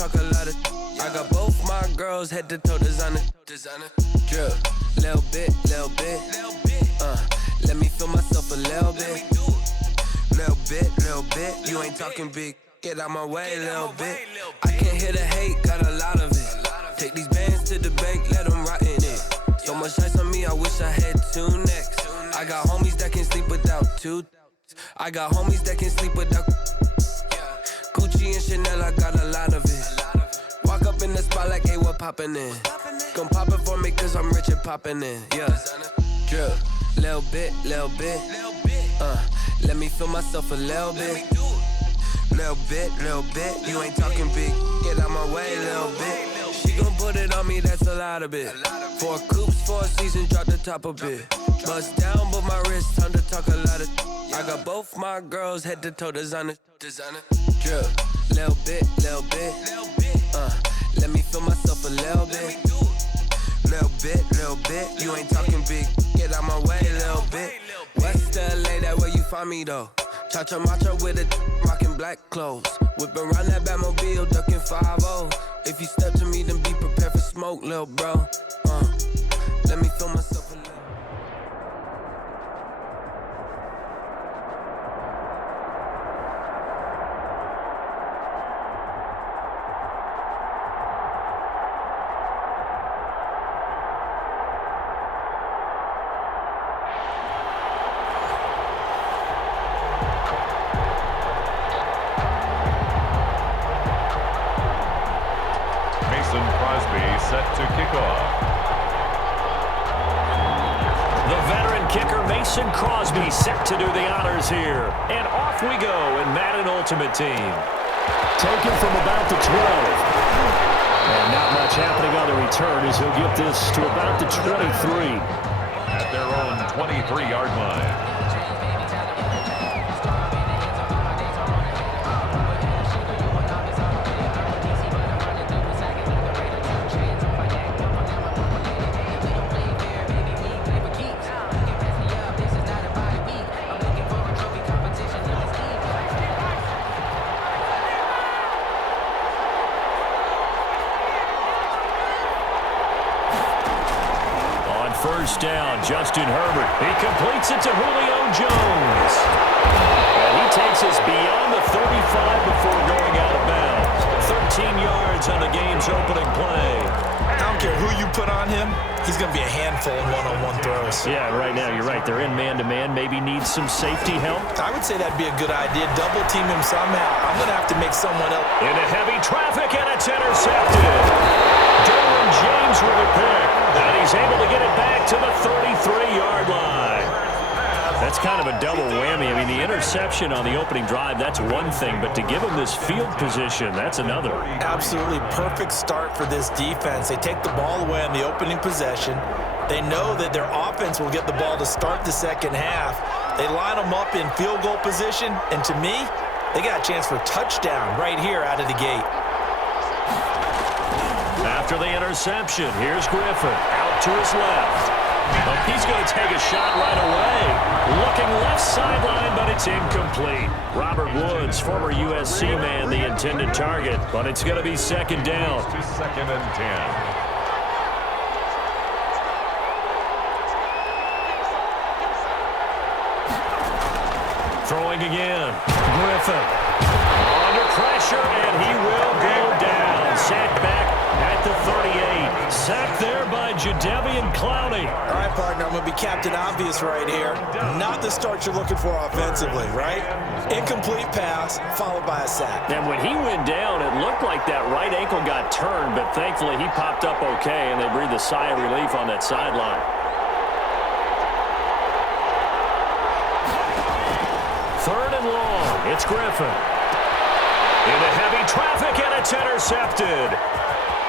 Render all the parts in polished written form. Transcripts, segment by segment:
talk a lot of. I got both my girls head to toe designer. Drip, little bit. Let me feel myself a little bit. Little bit. You ain't talking big. Get out my way, little bit. I can't hear the hate, got a lot of it. Take these bands to the bank, let them rot in it. So much ice on me, I wish I had 2 necks. I got homies that can sleep without 2. I got homies that can sleep without Gucci and Chanel, I got a lot of it. Walk up in the spot like, hey, what poppin' in? Gon' pop it for me cause I'm rich and poppin' in, yeah. Drip, little bit. Let me feel myself a little bit. Little bit. You ain't talking big. Get out my way, little bit. She gon' put it on me, that's a lot of it. 4 coops, 4 seasons, drop the top a bit. Bust down, but my wrist, time to talk a lot of. I got both my girls head to toe designer. Drip, little bit. Let me feel myself a little bit. Little bit. You ain't talking big. Get out my way, little bit. West LA, that where you find me though. Cha-cha matcha with a rockin' black clothes. Whip around that Batmobile, duckin' 5-0. If you step to me, then be prepared for smoke, lil' bro. Let me feel myself a little. Set to kick off. The veteran kicker Mason Crosby set to do the honors here. And off we go in Madden Ultimate Team. Taken from about the 12. And not much happening on the return as he'll get this to about the 23. At their own 23-yard line. First down, Justin Herbert. He completes it to Julio Jones. And he takes us beyond the 35 before going out of bounds. 13 yards on the game's opening play. I don't care who you put on him, he's going to be a handful in one-on-one throws. Yeah, right now, you're right. They're in man-to-man. Maybe needs some safety help. I would say that'd be a good idea. Double team him somehow. I'm going to have to make someone else. Into heavy traffic, and it's intercepted. Derwin James with a pick. And he's able to get it back to the 33-yard line. That's kind of a double whammy. I mean, the interception on the opening drive, that's one thing. But to give him this field position, that's another. Absolutely perfect start for this defense. They take the ball away on the opening possession. They know that their offense will get the ball to start the second half. They line them up in field goal position. And to me, they got a chance for a touchdown right here out of the gate. After the interception, here's Griffin out to his left. Oh, he's going to take a shot right away. Looking left sideline, but it's incomplete. Robert Woods, former USC man, the intended target, but it's going to be second down. To 2nd and 10. Throwing again. Griffin under pressure, and he will go down. Sacked back at the 38. Sacked there by Jadeveon Clowney. All right, partner, I'm going to be Captain Obvious right here. Not the start you're looking for offensively, right? Incomplete pass followed by a sack. And when he went down, it looked like that right ankle got turned, but thankfully he popped up okay, and they breathed a sigh of relief on that sideline. Third and long, it's Griffin. Into heavy traffic, and it's intercepted.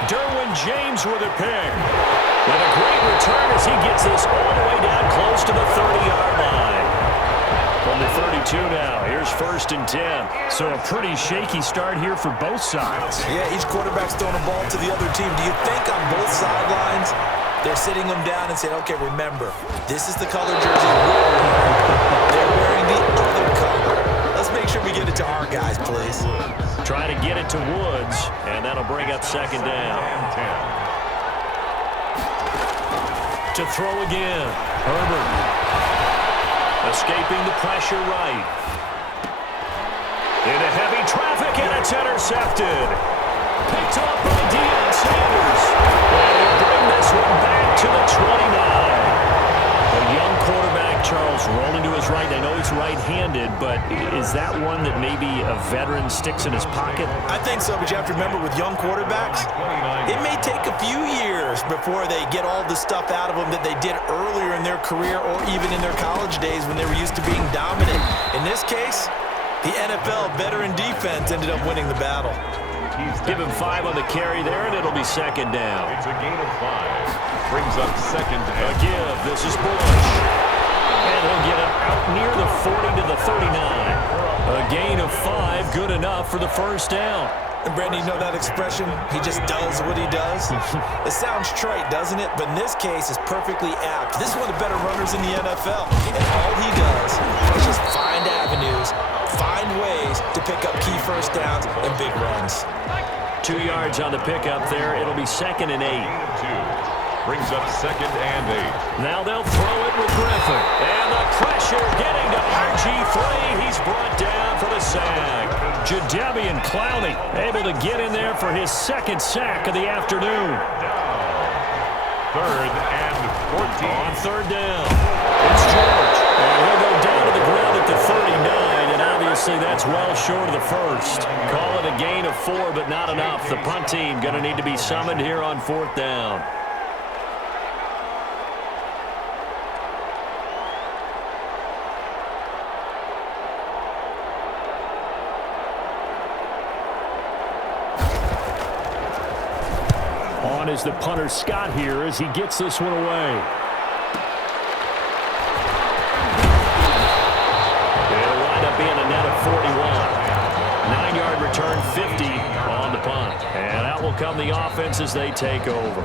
Derwin James with a pick. And a great return as he gets this all the way down close to the 30-yard line. From the 32 now, here's 1st and 10. So a pretty shaky start here for both sides. Yeah, each quarterback's throwing a ball to the other team. Do you think on both sidelines they're sitting them down and saying, okay, remember, this is the color jersey we're wearing. They're wearing the other color. Let's make make sure we get it to our guys, please. Try to get it to Woods, and that'll bring up second down. To throw again. Herbert. Escaping the pressure right. Into heavy traffic, and it's intercepted. Picked off by Deion Sanders. And he'll bring this one back to the 29. A young quarterback, Charles, rolling to his right. I know he's right-handed, but is that one that maybe a veteran sticks in his pocket? I think so, but you have to remember with young quarterbacks, it may take a few years before they get all the stuff out of them that they did earlier in their career or even in their college days when they were used to being dominant. In this case, the NFL veteran defense ended up winning the battle. Give him 5 on the carry there, and it'll be second down. It's a gain of 5. Brings up second down. A give. This is Bush. And he'll get it out near the 40 to the 39. A gain of 5, good enough for the first down. And Brandon, you know that expression? He just does what he does. It sounds trite, doesn't it? But in this case, it's perfectly apt. This is one of the better runners in the NFL. And all he does is just find avenues, find ways to pick up key first downs and big runs. 2 yards on the pickup there. It'll be second and 8. 2. Brings up second and 8. Now they'll throw it with Griffin. And the pressure getting to RG3. He's brought down for the sack. Jadeveon Clowney able to get in there for his second sack of the afternoon. Third and 14. On third down, it's George. And he'll go down to the ground at the 39, and obviously that's well short of the first. Call it a gain of 4, but not enough. The punt team going to need to be summoned here on fourth down. On is the punter Scott here as he gets this one away. It'll wind up being a net of 41. 9-yard return, 50 on the punt. And out will come the offense as they take over.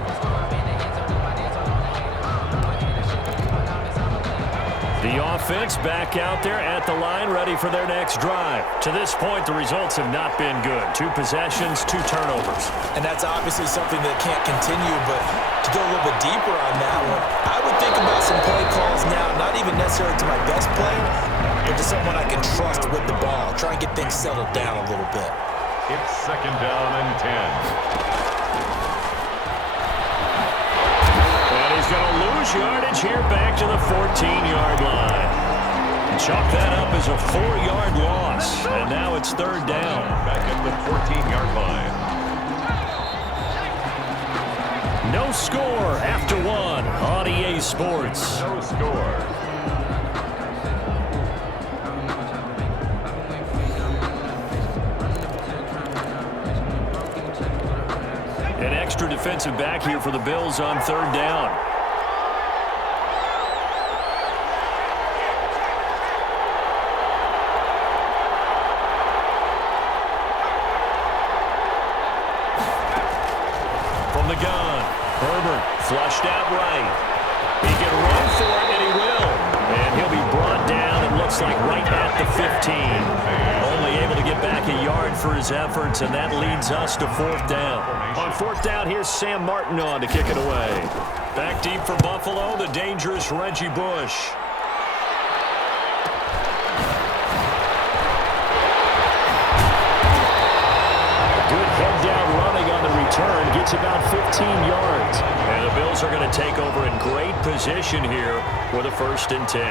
The offense back out there at the line, ready for their next drive. To this point, the results have not been good. 2 possessions, 2 turnovers. And that's obviously something that can't continue, but to go a little bit deeper on that one, I would think about some play calls now, not even necessarily to my best player, but to someone I can trust with the ball. Try and get things settled down a little bit. It's second down and 10. He's going to lose yardage here back to the 14-yard line. Chalk that up as a 4-yard loss, and now it's third down. Back at the 14-yard line. No score after 1 on EA Sports. No score. An extra defensive back here for the Bills on third down. From the gun, Herbert flushed out right. He can run for it, and he will. And he'll be brought down, it looks like, right at the 15. Only able to get back a yard for his efforts, and that leads us to fourth down. On fourth down, here's Sam Martin on to kick it away. Back deep for Buffalo, the dangerous Reggie Bush. Good head-down running on the return, gets about 15 yards. And the Bills are going to take over in great position here with a 1st and 10.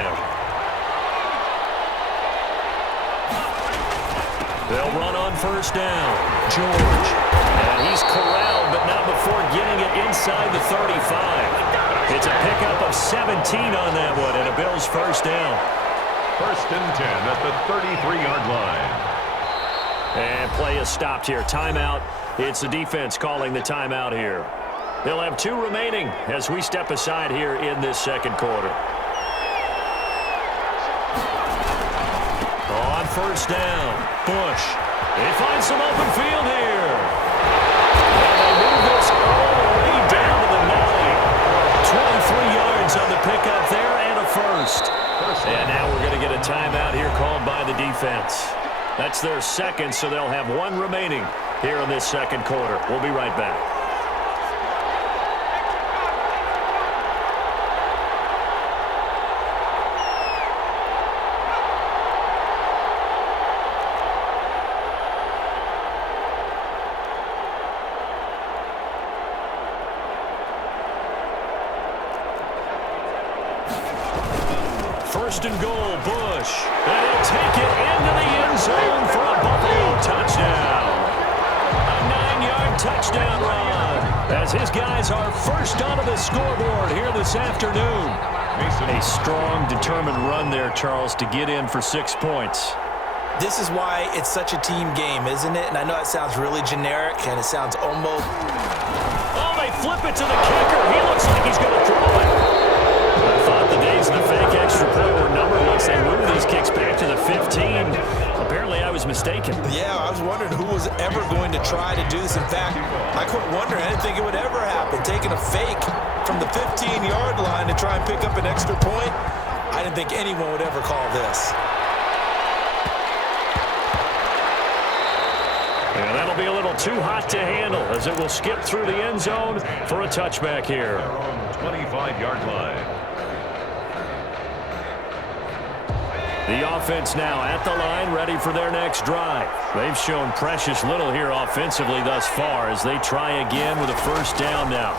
They'll run on first down. George. And he's corralled, but not before getting it inside the 35. It's a pickup of 17 on that one, and a Bills first down. 1st and 10 at the 33-yard line. And play is stopped here. Timeout. It's the defense calling the timeout here. They'll have 2 remaining as we step aside here in this second quarter. On first down, Bush. He finds some open field here. And they move this all the way down to the 9. 23 yards on the pickup there and a first. And now we're going to get a timeout here called by the defense. That's their second, so they'll have one remaining here in this second quarter. We'll be right back. First and goal, Bush. And he'll take it into the end zone for a Buffalo touchdown. A 9-yard touchdown run as his guys are first onto the scoreboard here this afternoon. A strong, determined run there, Charles, to get in for 6 points. This is why it's such a team game, isn't it? And I know it sounds really generic, and it sounds almost... Oh, they flip it to the kicker. He looks like he's going to throw it. I thought the days of the fake extra point were numbered once they moved these kicks back to the 15. Apparently, I was mistaken. Yeah, I was wondering who was ever going to try to do this. In fact, I quit wondering. I didn't think it would ever happen. Taking a fake from the 15-yard line to try and pick up an extra point, I didn't think anyone would ever call this. And that'll be a little too hot to handle as it will skip through the end zone for a touchback here. 25-yard line. The offense now at the line, ready for their next drive. They've shown precious little here offensively thus far as they try again with a first down now.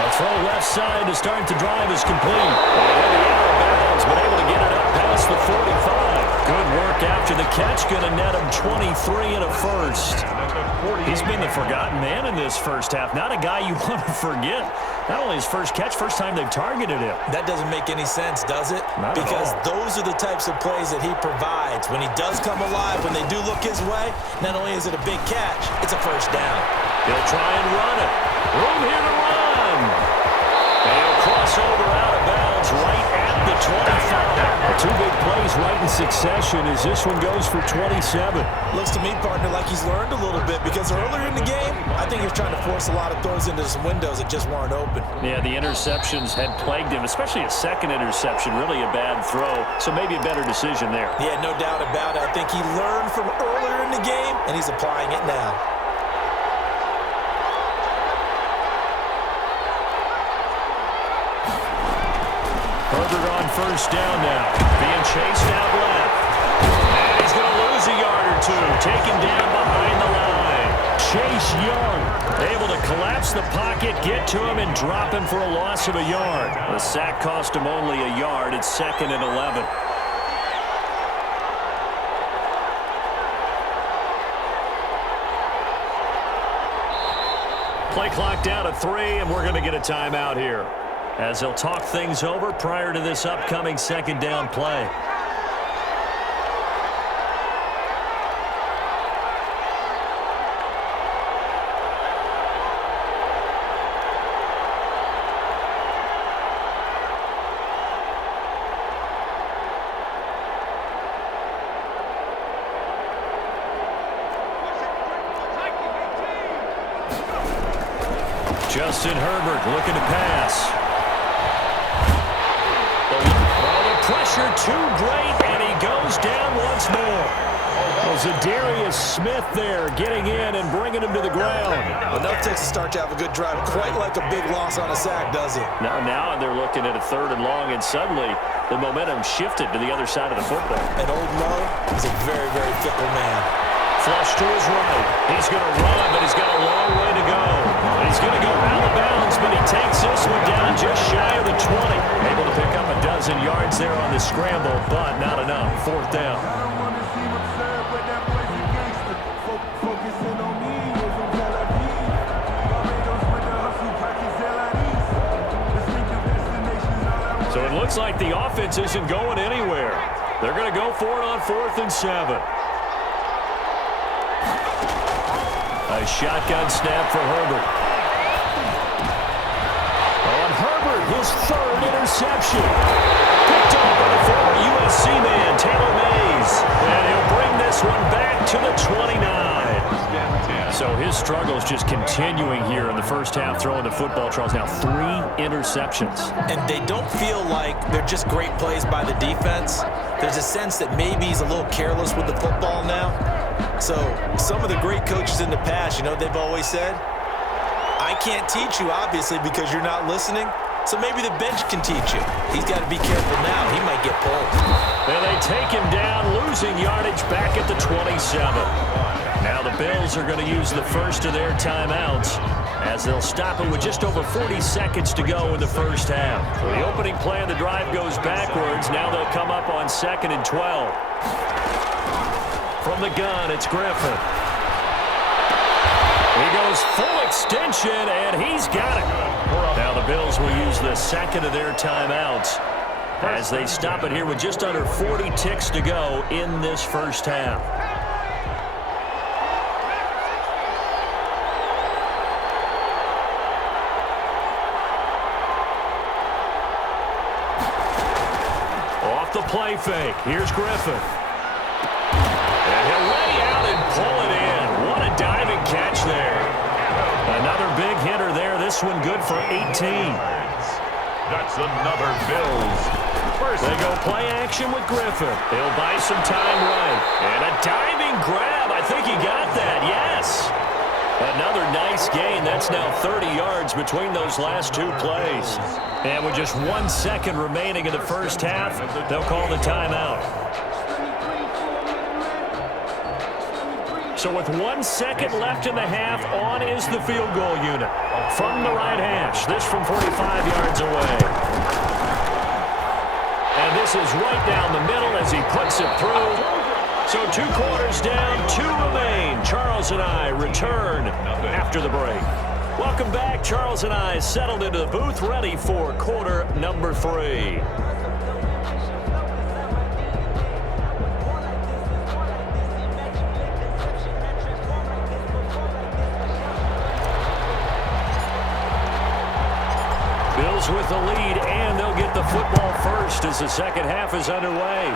A throw left side to start the drive is complete. And out of bounds, but able to get it up past the 45. Good work after the catch, going to net him 23 and a first. He's been the forgotten man in this first half. Not a guy you want to forget. Not only his first catch, first time they've targeted him. That doesn't make any sense, does it? Not because at all. Those are the types of plays that he provides. When he does come alive, when they do look his way, not only is it a big catch, it's a first down. He'll try and run it. Room here to run. And he'll cross over out of bounds right at the 25. Two big plays right in succession as this one goes for 27. Looks to me, partner, like he's learned a little bit because earlier in the game, I think he was trying to force a lot of throws into some windows that just weren't open. Yeah, the interceptions had plagued him, especially a second interception, really a bad throw. So maybe a better decision there. Yeah, no doubt about it. I think he learned from earlier in the game, and he's applying it now. Herbert on first down now, being chased out left. And he's going to lose a yard or two, taken down behind the line. Chase Young able to collapse the pocket, get to him, and drop him for a loss of a yard. The sack cost him only a yard. It's 2nd and 11. Play clock down to 3, and we're going to get a timeout here as they'll talk things over prior to this upcoming second down play. Justin Herbert looking to pass. The pressure too great, and he goes down once more. Zadarius Smith there getting in and bringing him to the ground. Enough takes to start to have a good drive. Quite like a big loss on a sack, does it? Now they're looking at a 3rd and long, and suddenly the momentum shifted to the other side of the football. And Old Mo is a very, very fickle man. Flush to his right. He's going to run, but he's got a long way to go. He's going to go out of bounds, but he takes this one down just shy of the 20. Able to pick up a dozen yards there on the scramble, but not enough. 4th down. So it looks like the offense isn't going anywhere. They're going to go for it on 4th and 7. A shotgun snap for Herbert. On Herbert, his 3rd interception. Picked off by the former USC man, Taylor Mays. And he'll bring this one back to the 29. So his struggles just continuing here in the first half, throwing the football, Charles. Now 3 interceptions. And they don't feel like they're just great plays by the defense. there's a sense that maybe he's a little careless with the football now. So some of the great coaches in the past, you know, they've always said, I can't teach you, obviously, because you're not listening. So maybe the bench can teach you. He's got to be careful now. He might get pulled. And they take him down, losing yardage back at the 27. Now the Bills are going to use the first of their timeouts as they'll stop it with just over 40 seconds to go in the first half. So the opening play of the drive goes backwards. Now they'll come up on 2nd and 12. From the gun, it's Griffin. He goes full extension, and he's got it. Now the Bills will use the second of their timeouts as they stop it here with just under 40 ticks to go in this first half. Off the play fake, here's Griffin. And he'll lay out and pull it in. What a diving catch there. Another big hitter there. This one good for 18. That's another Bills. They go play action with Griffin. He'll buy some time right. And a diving grab. I think he got that. Yes. Another nice gain. That's now 30 yards between those last two plays. And with just 1 second remaining in the first half, they'll call the timeout. So with 1 second left in the half, on is the field goal unit. From the right hash, this from 45 yards away. And this is right down the middle as he puts it through. So 2 quarters down, 2 remain. Charles and I return after the break. Welcome back. Charles and I settled into the booth, ready for quarter number 3. Bills with the lead, and they'll get the football first as the second half is underway.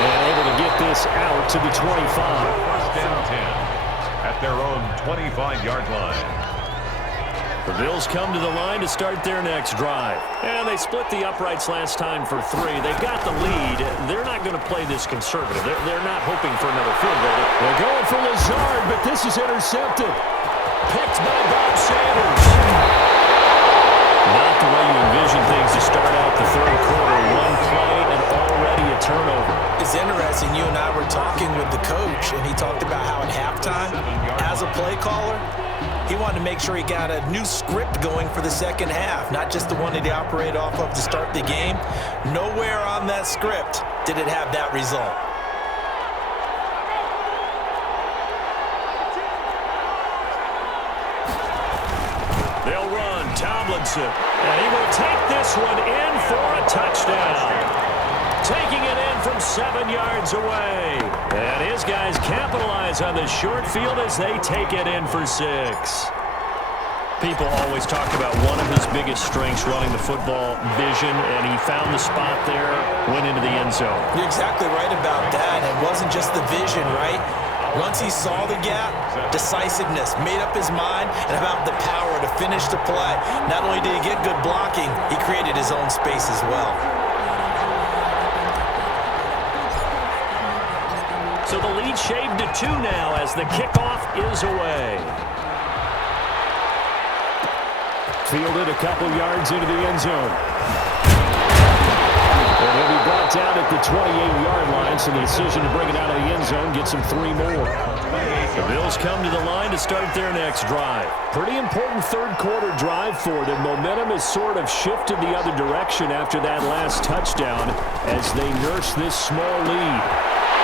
And able to get this out to the 25. First and 10 at their own 25-yard line. The Bills come to the line to start their next drive. And they split the uprights last time for 3. They've got the lead. They're not going to play this conservative. They're not hoping for another field goal. They're going for Lazard, but this is intercepted. Picked by Bob Sanders. Not the way you envision things to start out the third quarter. 1 play and already a turnover. It's interesting. You and I were talking with the coach, and he talked about how at halftime, as a play caller, he wanted to make sure he got a new script going for the second half, not just the one that he operated off of to start the game. Nowhere on that script did it have that result. They'll run Tomlinson, and he will take this one in for a touchdown. Taking it in from 7 yards away. And his guys capitalize on the short field as they take it in for 6. People always talk about one of his biggest strengths running the football, vision, and he found the spot there, went into the end zone. You're exactly right about that. It wasn't just the vision, right? Once he saw the gap, decisiveness, made up his mind, and about the power to finish the play. Not only did he get good blocking, he created his own space as well. So the lead shaved to 2 now as the kickoff is away. Fielded a couple yards into the end zone. And he'll be brought down at the 28-yard line, so the decision to bring it out of the end zone gets him 3 more. The Bills come to the line to start their next drive. Pretty important third quarter drive for them. Momentum has sort of shifted the other direction after that last touchdown as they nurse this small lead.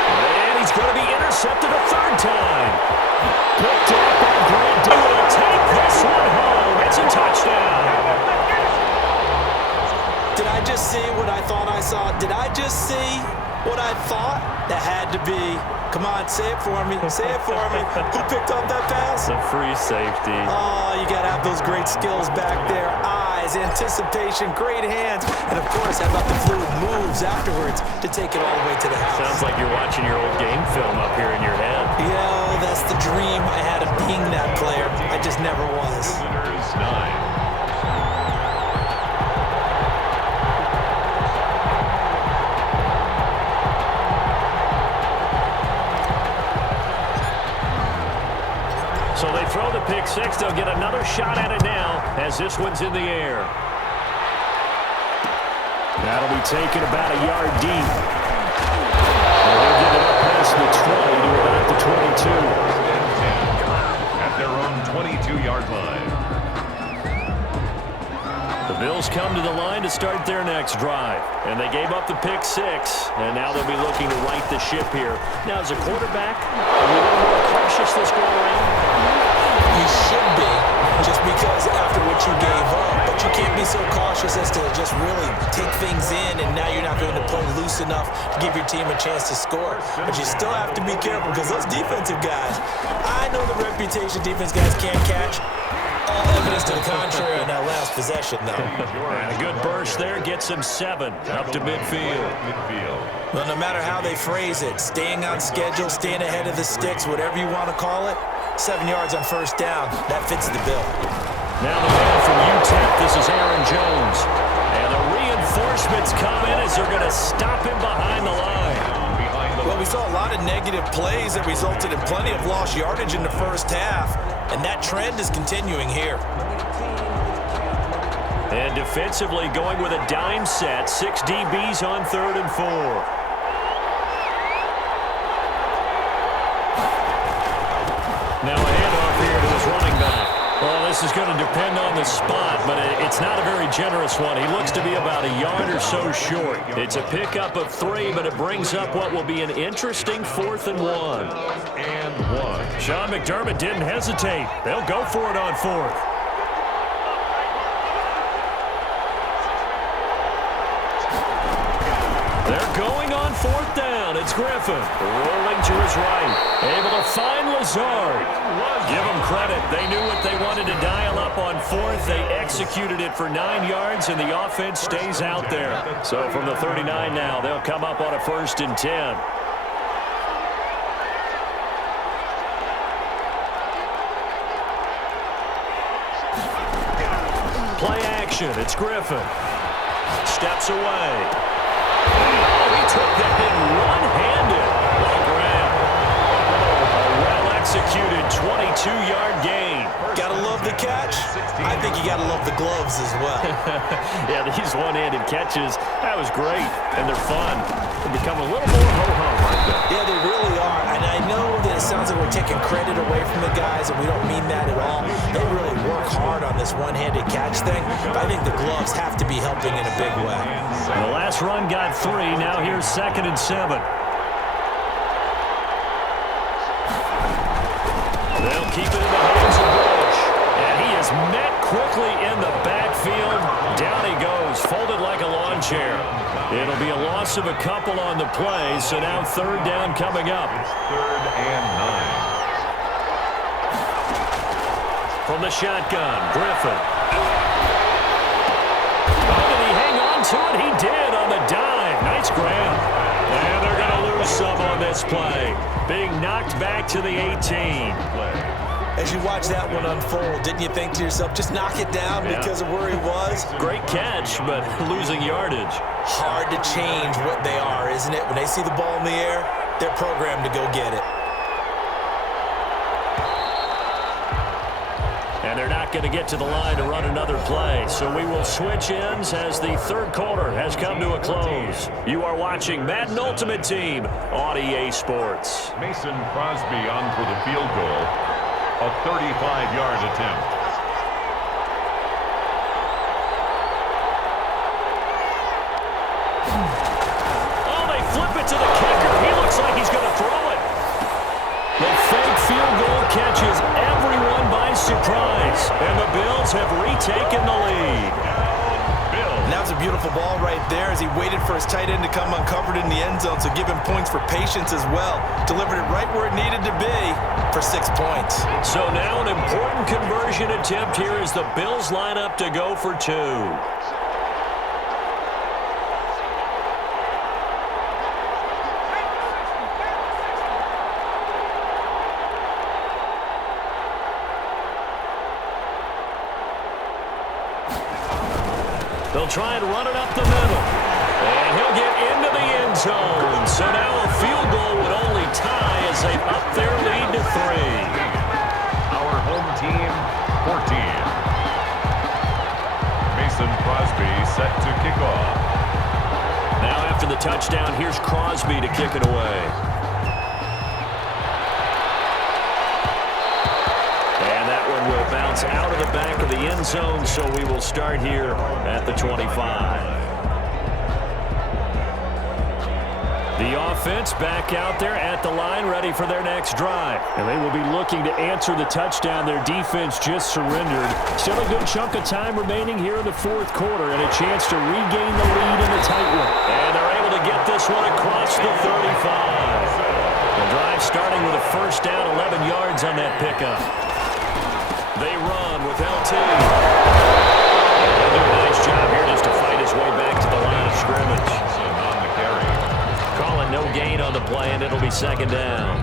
And he's going to be intercepted a third time. Picked up by Grant. Will take this one home. It's a touchdown. Did I just see what I thought I saw? Did I just see what I thought? That had to be. Come on, say it for me. Say it for me. Who picked up that pass? The free safety. Oh, you got to have those great skills back there. Eyes, anticipation, great hands. And, of course, how about the fluid moves afterwards to take it all the way to the house? Sounds like you're watching your old game film up here in your head. Yeah, that's the dream I had of being that player. I just never was. Visitors 9. throw the pick six. They'll get another shot at it now as this one's in the air. That'll be taken about a yard deep. They'll get it up past the 20 to about the 22. At their own 22-yard line. The Bills come to the line to start their next drive. And they gave up the pick six. And now they'll be looking to right the ship here. Now, as a quarterback, are you a little more cautious this go around? You should be, just because after what you gave up. But you can't be so cautious as to just really take things in, and now you're not going to play loose enough to give your team a chance to score. But you still have to be careful because those defensive guys, I know the reputation defense guys can't catch. All evidence to the contrary on that last possession, though. And a good burst there gets him 7 up to midfield. Well, no matter how they phrase it, staying on schedule, staying ahead of the sticks, whatever you want to call it, 7 yards on first down, that fits the bill. Now the man from UTEP, this is Aaron Jones. And the reinforcements come in as they're going to stop him behind the line. Well, we saw a lot of negative plays that resulted in plenty of lost yardage in the first half, and that trend is continuing here. And defensively going with a dime set, 6 DBs on 3rd and 4. Now a handoff here to his running back. Well, this is going to depend on the spot, but it's not a very generous one. He looks to be about a yard or so short. It's a pickup of 3, but it brings up what will be an interesting 4th and 1. Sean McDermott didn't hesitate. They'll go for it on 4th. They're going on 4th down. It's Griffin rolling to his right. Able to find Lazard. Give them credit. They knew what they wanted to dial up on 4th. They executed it for 9 yards, and the offense stays out there. So from the 39 now, they'll come up on a 1st and 10. Play action. It's Griffin. Steps away. Oh, he took that in one-handed. What a grab. A well-executed 22-yard gain. Gotta love the catch. I think you gotta love the gloves as well. Yeah, these one-handed catches, that was great. And they're fun. They become a little more ho-hum like that. Yeah, they really are. And I know that it sounds like we're taking credit away from the guys, and we don't mean that at all. They really work hard on this one-handed catch thing. But I think the gloves have to be helping in a big way. The last run got 3. Now here's 2nd and 7. They'll keep it in the hands of Bush. And he is met quickly in the backfield. Down he goes, folded like a lawn chair. It'll be a loss of a couple on the play, so now 3rd down coming up. 3rd and 9. From the shotgun, Griffin. Oh, did he hang on to it? He did on the dive. Nice grab. And they're going to lose some on this play. Being knocked back to the 18. As you watch that one unfold, didn't you think to yourself, just knock it down because of where he was? Great catch, but losing yardage. Hard to change what they are, isn't it? When they see the ball in the air, they're programmed to go get it. And they're not going to get to the line to run another play. So we will switch ends as the 3rd quarter has come to a close. You are watching Madden Ultimate Team on EA Sports. Mason Crosby on for the field goal. A 35-yard attempt. Oh, they flip it to the kicker. He looks like he's going to throw it. The fake field goal catches everyone by surprise. And the Bills have retaken the lead. And that was a beautiful ball right there as he waited for his tight end to come uncovered in the end zone, so give him points for patience as well. Delivered it right where it needed to be for 6 points. So now an important conversion attempt here as the Bills line up to go for 2. They'll try and run it up the middle. And he'll get into the end zone. So now a field goal would only tie as they up their lead to 3. Our home Crosby set to kick off. Now after the touchdown, here's Crosby to kick it away. And that one will bounce out of the back of the end zone, so we will start here at the 25. The offense back out there at the line, ready for their next drive. And they will be looking to answer the touchdown their defense just surrendered. Still a good chunk of time remaining here in the fourth quarter and a chance to regain the lead in the tight one. And they're able to get this one across the 35. The drive starting with a first down, 11 yards on that pickup. They run with LT. And they'll do a nice job here just to fight his way back to the line of scrimmage. Calling no gain on the play, and it'll be second down.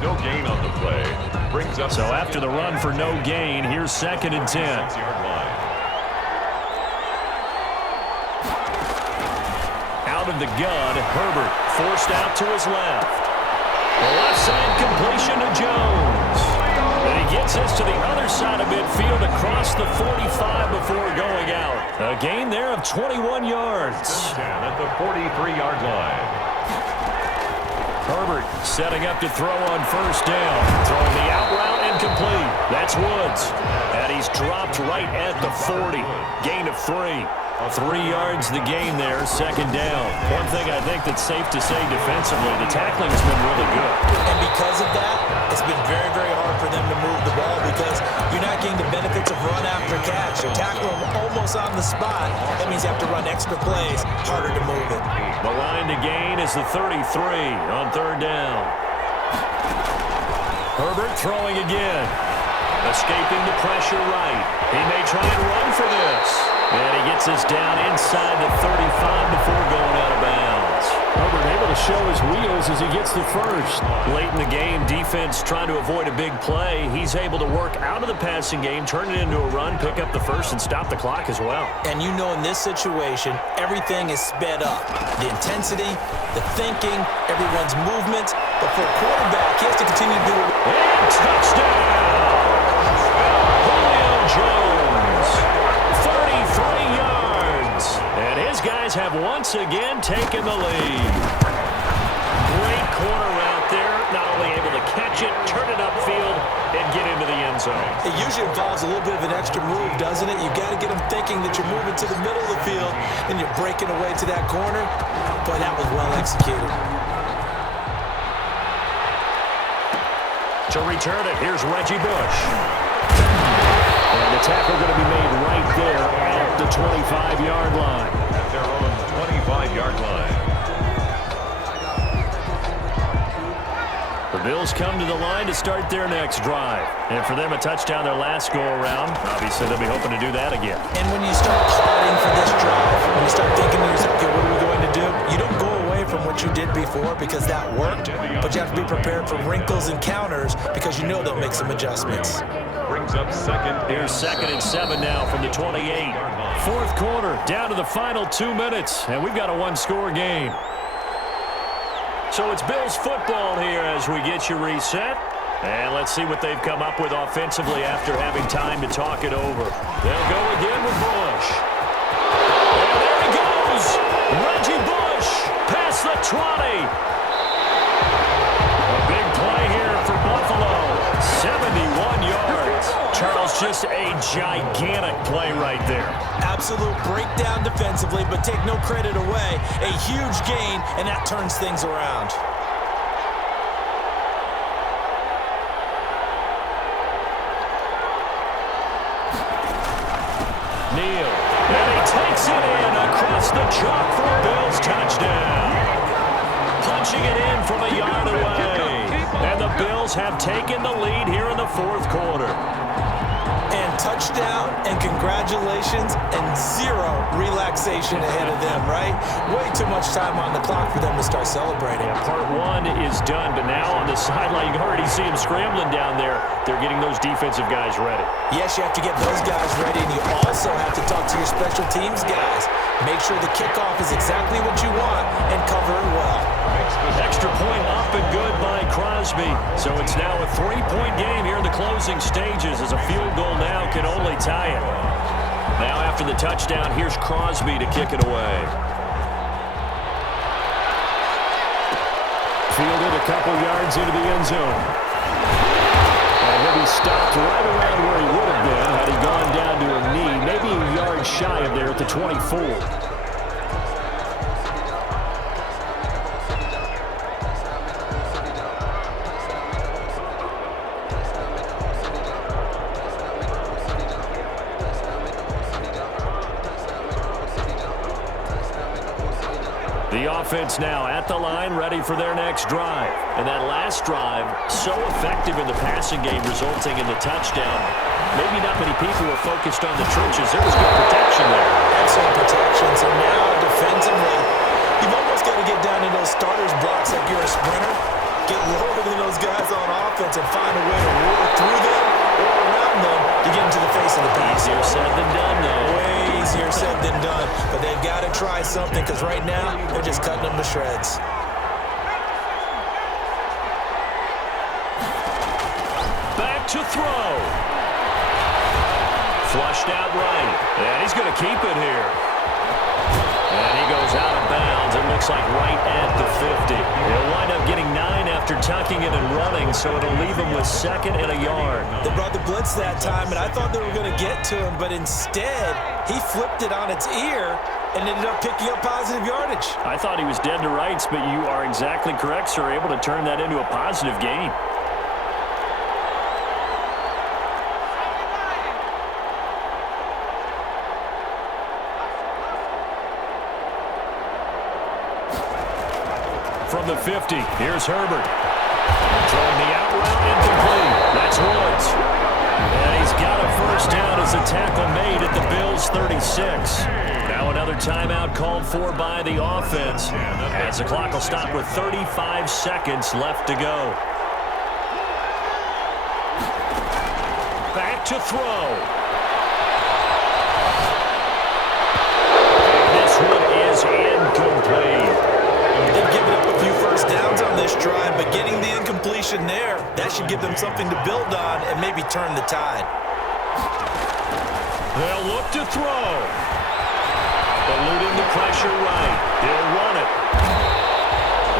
No gain on the play. Brings up. So after the run for no gain, here's second and 10. 6-yard line. Out of the gun, Herbert forced out to his left. The left side completion to Jones. And he gets this to the other side of midfield across the 45 before going out. A gain there of 21 yards. At the 43-yard line. Herbert setting up to throw on first down. Throwing the out route and complete. That's Woods. And he's dropped right at the 40. Gain of 3. 3 yards the gain there, second down. One thing I think that's safe to say defensively, the tackling's been really good. And because of that, it's been very, very hard for them to move the ball because you're not getting the benefits of run after catch. You're tackling them almost on the spot. That means you have to run extra plays, harder to move it. The line to gain is the 33 on third down. Herbert throwing again. Escaping the pressure right. He may try and run for this. And he gets this down inside the 35 before going out of bounds. Herbert able to show his wheels as he gets the first. Late in the game, defense trying to avoid a big play. He's able to work out of the passing game, turn it into a run, pick up the first, and stop the clock as well. And you know in this situation, everything is sped up. The intensity, the thinking, everyone's movement. But for a quarterback, he has to continue to do it. And touchdown! Julio Jones. 33 yards. And his guys have once again taken the lead. Great corner route there. Not only able to catch it, turn it upfield, and get into the end zone. It usually involves a little bit of an extra move, doesn't it? You've got to get them thinking that you're moving to the middle of the field and you're breaking away to that corner. Boy, that was well executed. To return it, here's Reggie Bush. And the tackle going to be made right there at the 25-yard line. At their own 25-yard line. The Bills come to the line to start their next drive. And for them, a touchdown their last go-around. Obviously, they'll be hoping to do that again. And when you start plotting for this drive, when you start thinking to yourself, okay, what are we going to do? You don't go away from what you did before because that worked, but you have to be prepared for wrinkles and counters because you know they'll make some adjustments. Brings up second. Here's second and 7 now from the 28. Fourth quarter, down to the final 2 minutes, and we've got a one-score game. So it's Bills football here as we get you reset. And let's see what they've come up with offensively after having time to talk it over. They'll go again with Bush. And there he goes! Reggie Bush past the 20. A big play here for Buffalo. 71 yards. Charles, just a gigantic play right there. Absolute breakdown defensively, but take no credit away. A huge gain, and that turns things around. Neal, and he takes it in across the chalk for a Bills touchdown. Punching it in from a yard away. And the Bills have taken the lead here in the fourth quarter. And touchdown, and congratulations, and zero relaxation ahead of them, right? Way too much time on the clock for them to start celebrating. Yeah, part one is done, but now on the sideline, you can already see them scrambling down there. They're getting those defensive guys ready. Yes, you have to get those guys ready, and you also have to talk to your special teams guys. Make sure the kickoff is exactly what you want and cover it well. Extra point up and good by Crosby. So it's now a 3-point game here in the closing stages as a field goal now can only tie it. Now after the touchdown, here's Crosby to kick it away. Fielded a couple yards into the end zone. And he'll be stopped right around where he would have been had he gone down to a knee, maybe a yard shy of there at the 24. The offense now at the line, ready for their next drive. And that last drive, so effective in the passing game, resulting in the touchdown. Maybe not many people were focused on the trenches. There was good protection there. Excellent protection. So now defensively, you've almost got to get down to those starters blocks like you're a sprinter. Get lower than those guys on offense and find a way to roar through them or around them to get into the face of the pass. Easier said than done, though. Way easier said than done. But they've got to try something because right now they're just cutting them to shreds. Back to throw. Flushed out right. And he's going to keep it here. And he goes out of bounds. It looks like right at the 50. He'll wind up getting 9 after tucking it and running, so it'll leave him with 2nd and a yard. They brought the blitz that time, and I thought they were going to get to him, but instead he flipped it on its ear and ended up picking up positive yardage. I thought he was dead to rights, but you are exactly correct, sir. Able to turn that into a positive gain. From the 50, here's Herbert. Throwing the out route incomplete. That's Woods. And he's got a first down as a tackle made at the Bills' 36. Now another timeout called for by the offense as the clock will stop with 35 seconds left to go. Back to throw. And this one is incomplete. They've given up a few first downs on this drive, but getting the incompletion there, that should give them something to build on and maybe turn the tide. They'll look to throw. Eluding the pressure right. He'll run it.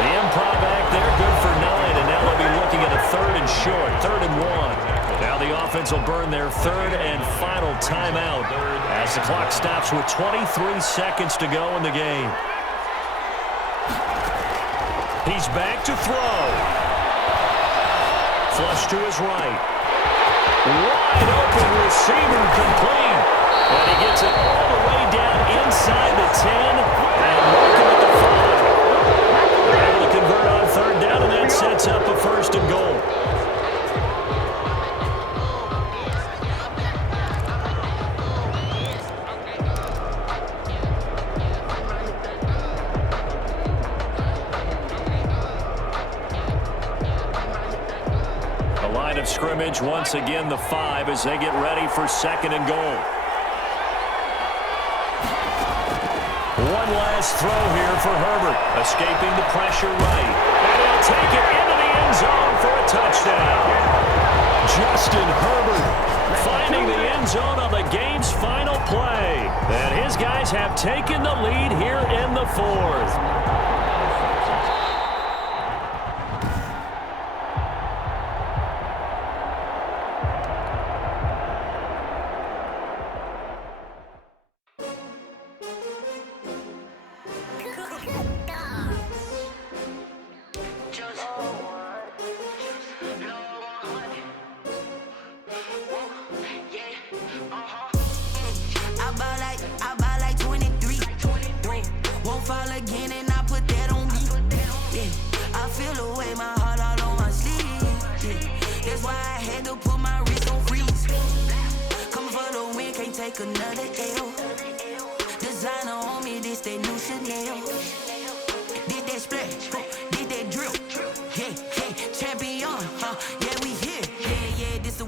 The improv act there, good for 9, and now they'll be looking at a 3rd and short, 3rd and 1. Now the offense will burn their 3rd and final timeout as the clock stops with 23 seconds to go in the game. He's back to throw. Flush to his right. Wide open receiver complete. And he gets it all the way down inside the 10 and working at the 5. They're able to convert on 3rd down, and that sets up a 1st and goal. Scrimmage once again the 5 as they get ready for 2nd and goal. One last throw here for Herbert, escaping the pressure right, and he'll take it into the end zone for a touchdown. Justin Herbert finding the end zone on the game's final play, and his guys have taken the lead here in the 4th.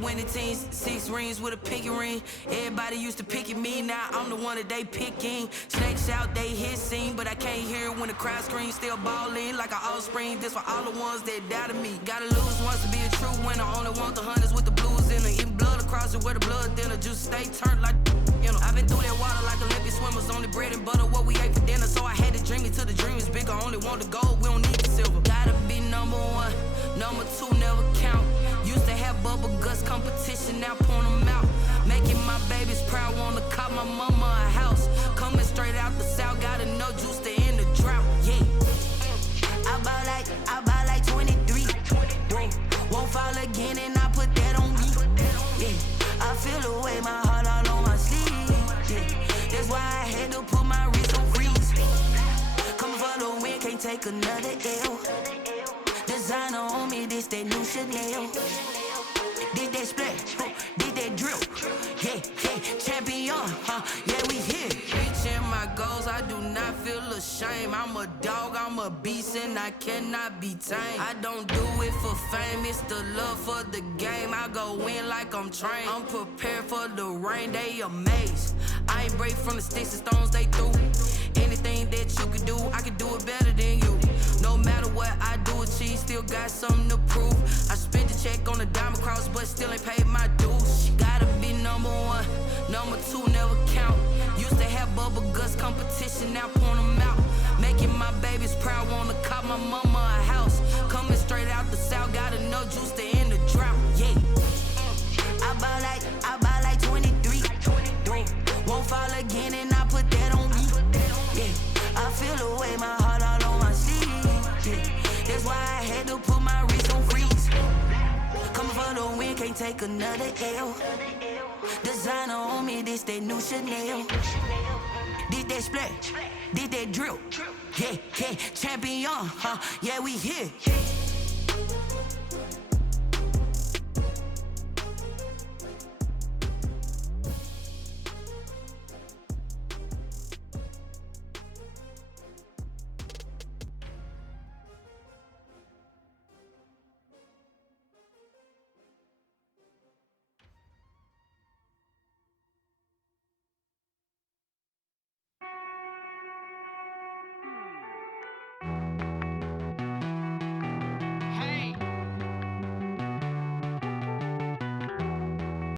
winning teams, 6 rings with a pinky ring. Everybody used to pick at me, now I'm the one that they picking. Snakes out, they hit scene, but I can't hear when the crowd screams. Still ballin' like an offspring, this for all the ones that doubted me. Gotta lose once to be a true winner, only want the hunters with the blues in it. Even blood across it where the blood thinner, just stay turned like you know. I've been through that water like Olympic swimmers, only bread and butter what we ate for dinner. So I had to dream it till the dream is bigger, only want the gold, we don't need the silver. Gotta be number 1, number 2 never count. Used to have bubble guts competition, now point them out. Making my babies proud, wanna cop my mama a house. Coming straight out the south, got enough juice to end the drought, yeah. I buy like 23, whoa. Won't fall again and I put that on me, yeah. I feel the way, my heart all on my sleeve, yeah. That's why I had to put my wrist on freeze. Coming for the win, can't take another L. Designer on me, this that new Chanel. Did that splash, did that drill, yeah, champion, yeah, we here. Reaching my goals, I do not feel ashamed. I'm a dog, I'm a beast, and I cannot be tamed. I don't do it for fame, it's the love for the game. I go in like I'm trained. I'm prepared for the rain, they amazed. I ain't break from the sticks and stones they threw. Anything that you can do, I can do it better than you. No matter what I do, achieve, still got something to prove. I spent the check on the diamond cross, but still ain't paid my dues. Gotta be number 1, number 2 never count. Used to have bubble guts competition, now point them out. Making my babies proud, wanna cop my mama a house. Coming straight out the south, got enough juice to end the drought, yeah. I buy like 23, whoa. Won't fall again and I put that on me, yeah. I feel the way, my heart all on my sleeve, yeah. That's why I had to put my wrist on freeze. Coming for the win, can't take another L. Designer on me, this that new Chanel. Did that splash, did that drill, yeah, champion, yeah, we here.